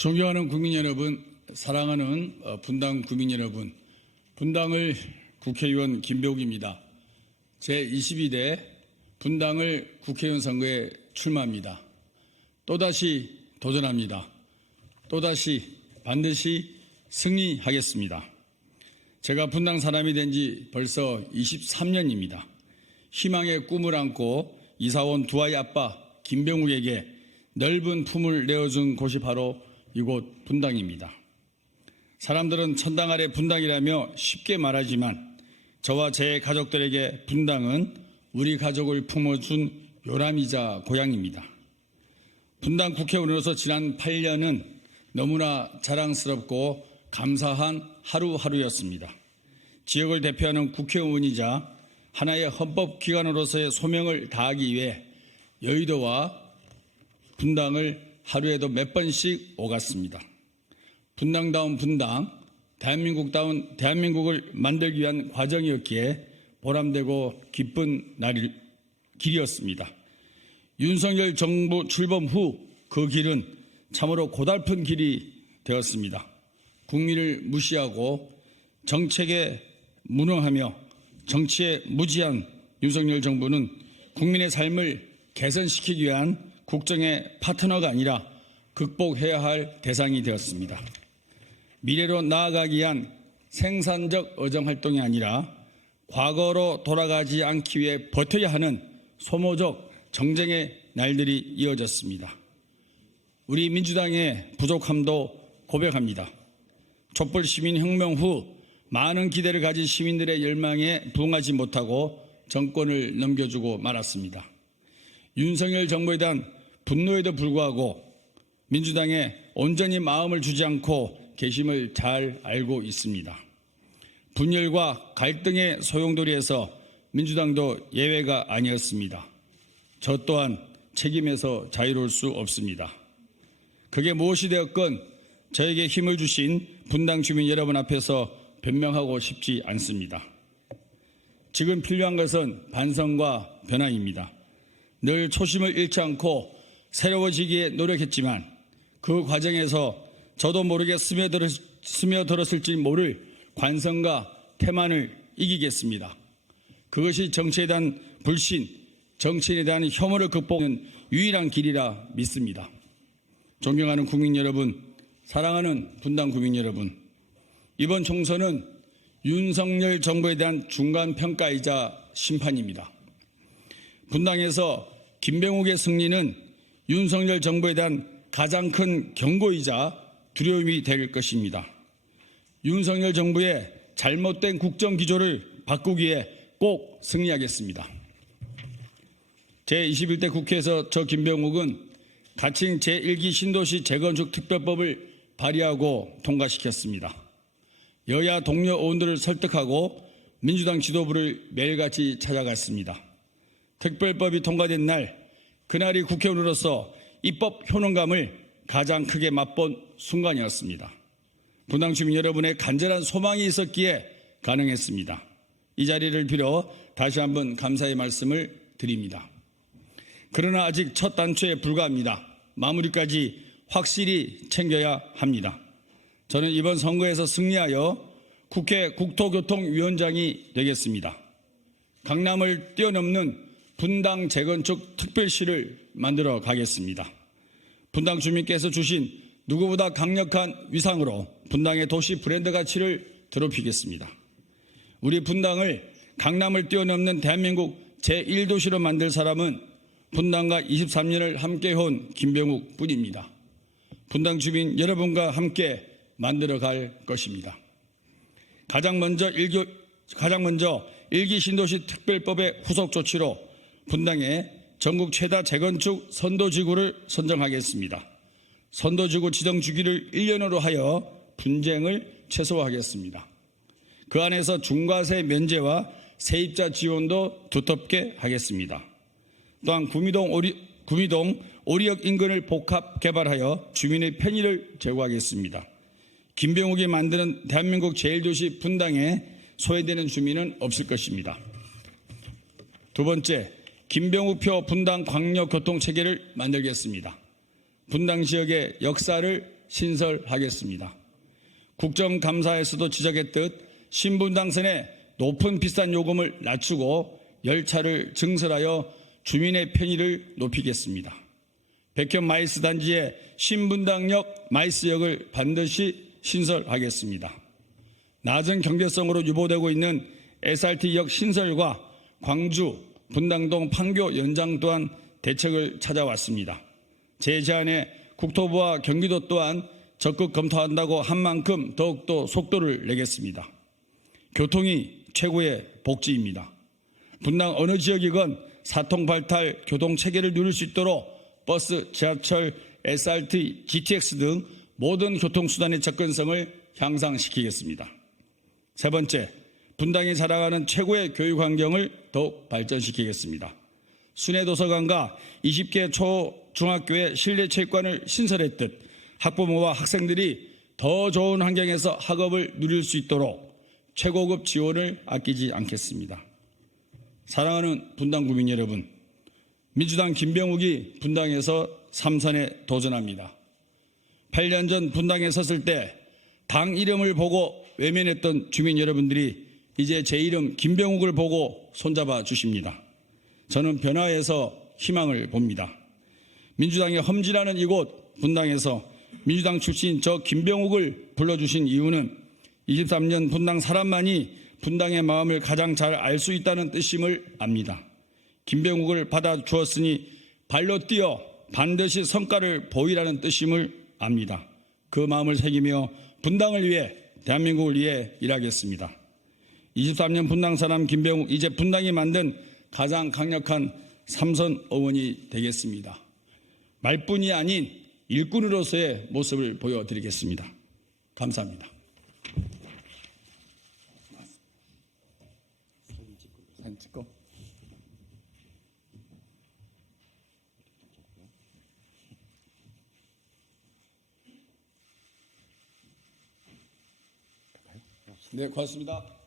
존경하는 국민 여러분, 사랑하는 분당 구민 여러분, 분당을 국회의원 김병욱입니다. 제22대 분당을 국회의원 선거에 출마합니다. 또다시 도전합니다. 또다시 반드시 승리하겠습니다. 제가 분당 사람이 된 지 벌써 23년입니다. 희망의 꿈을 안고 이사온 두 아이 아빠 김병욱에게 넓은 품을 내어준 곳이 바로 이곳 분당입니다. 사람들은 천당 아래 분당이라며 쉽게 말하지만 저와 제 가족들에게 분당은 우리 가족을 품어준 요람이자 고향입니다. 분당 국회의원으로서 지난 8년은 너무나 자랑스럽고 감사한 하루하루였습니다. 지역을 대표하는 국회의원이자 하나의 헌법기관으로서의 소명을 다하기 위해 여의도와 분당을 하루에도 몇 번씩 오갔습니다. 분당다운 분당, 대한민국다운 대한민국을 만들기 위한 과정이었기에 보람되고 기쁜 길이었습니다. 윤석열 정부 출범 후 그 길은 참으로 고달픈 길이 되었습니다. 국민을 무시하고 정책에 무능하며 정치에 무지한 윤석열 정부는 국민의 삶을 개선시키기 위한 국정의 파트너가 아니라 극복해야 할 대상이 되었습니다. 미래로 나아가기 위한 생산적 의정활동이 아니라 과거로 돌아가지 않기 위해 버텨야 하는 소모적 정쟁의 날들이 이어졌습니다. 우리 민주당의 부족함도 고백합니다. 촛불 시민혁명 후 많은 기대를 가진 시민들의 열망에 부응하지 못하고 정권을 넘겨주고 말았습니다. 윤석열 정부에 대한 분노에도 불구하고 민주당에 온전히 마음을 주지 않고 계심을 잘 알고 있습니다. 분열과 갈등의 소용돌이에서 민주당도 예외가 아니었습니다. 저 또한 책임에서 자유로울 수 없습니다. 그게 무엇이 되었건 저에게 힘을 주신 분당 주민 여러분 앞에서 변명하고 싶지 않습니다. 지금 필요한 것은 반성과 변화입니다. 늘 초심을 잃지 않고 새로워지기에 노력했지만 그 과정에서 저도 모르게 스며들었을지 모를 관성과 태만을 이기겠습니다. 그것이 정치에 대한 불신, 정치인에 대한 혐오를 극복하는 유일한 길이라 믿습니다. 존경하는 국민 여러분, 사랑하는 분당 구민 여러분, 이번 총선은 윤석열 정부에 대한 중간평가이자 심판입니다. 분당에서 김병욱의 승리는 윤석열 정부에 대한 가장 큰 경고이자 두려움이 될 것입니다. 윤석열 정부의 잘못된 국정기조를 바꾸기 위해 꼭 승리하겠습니다. 제21대 국회에서 저 김병욱은 가칭 제1기 신도시 재건축 특별법을 발의하고 통과시켰습니다. 여야 동료 의원들을 설득하고 민주당 지도부를 매일같이 찾아갔습니다. 특별법이 통과된 날, 그날이 국회의원으로서 입법 효능감을 가장 크게 맛본 순간이었습니다. 분당 주민 여러분의 간절한 소망이 있었기에 가능했습니다. 이 자리를 빌어 다시 한번 감사의 말씀을 드립니다. 그러나 아직 첫 단추에 불과합니다. 마무리까지 확실히 챙겨야 합니다. 저는 이번 선거에서 승리하여 국회 국토교통위원장이 되겠습니다. 강남을 뛰어넘는 분당 재건축 특별시를 만들어 가겠습니다. 분당 주민께서 주신 누구보다 강력한 위상으로 분당의 도시 브랜드 가치를 더럽히겠습니다. 우리 분당을 강남을 뛰어넘는 대한민국 제1도시로 만들 사람은 분당과 23년을 함께해온 김병욱 뿐입니다. 분당 주민 여러분과 함께 만들어갈 것입니다. 가장 먼저 1기 신도시 특별법의 후속 조치로 분당에 전국 최다 재건축 선도지구를 선정하겠습니다. 선도지구 지정 주기를 1년으로 하여 분쟁을 최소화하겠습니다. 그 안에서 중과세 면제와 세입자 지원도 두텁게 하겠습니다. 또한 구미동 오리역 인근을 복합 개발하여 주민의 편의를 제고하겠습니다. 김병욱이 만드는 대한민국 제1도시 분당에 소외되는 주민은 없을 것입니다. 두 번째, 김병욱표 분당 광역교통체계를 만들겠습니다. 분당 지역의 역사를 신설하겠습니다. 국정감사에서도 지적했듯 신분당선의 높은 비싼 요금을 낮추고 열차를 증설하여 주민의 편의를 높이겠습니다. 백현 마이스 단지의 신분당역 마이스역을 반드시 신설하겠습니다. 낮은 경제성으로 유보되고 있는 SRT역 신설과 광주, 분당동 판교 연장 또한 대책을 찾아왔습니다. 제 제안에 국토부와 경기도 또한 적극 검토한다고 한 만큼 더욱더 속도를 내겠습니다. 교통이 최고의 복지입니다. 분당 어느 지역이건 사통발탈 교통체계를 누릴 수 있도록 버스, 지하철, SRT, GTX 등 모든 교통수단의 접근성을 향상시키겠습니다. 세 번째, 분당이 자랑하는 최고의 교육환경을 더욱 발전시키겠습니다. 순회도서관과 20개 초중학교의 실내체육관을 신설했듯 학부모와 학생들이 더 좋은 환경에서 학업을 누릴 수 있도록 최고급 지원을 아끼지 않겠습니다. 사랑하는 분당 구민 여러분, 민주당 김병욱이 분당에서 3선에 도전합니다. 8년 전 분당에 섰을 때 당 이름을 보고 외면했던 주민 여러분들이 이제 제 이름 김병욱을 보고 손잡아 주십니다. 저는 변화에서 희망을 봅니다. 민주당의 험지라는 이곳 분당에서 민주당 출신 저 김병욱을 불러주신 이유는 23년 분당 사람만이 분당의 마음을 가장 잘 알 수 있다는 뜻임을 압니다. 김병욱을 받아주었으니 발로 뛰어 반드시 성과를 보이라는 뜻임을 압니다. 그 마음을 새기며 분당을 위해 대한민국을 위해 일하겠습니다. 23년 분당 사람 김병욱, 이제 분당이 만든 가장 강력한 3선 의원이 되겠습니다. 말뿐이 아닌 일꾼으로서의 모습을 보여드리겠습니다. 감사합니다. 사진 찍고. 네, 고맙습니다.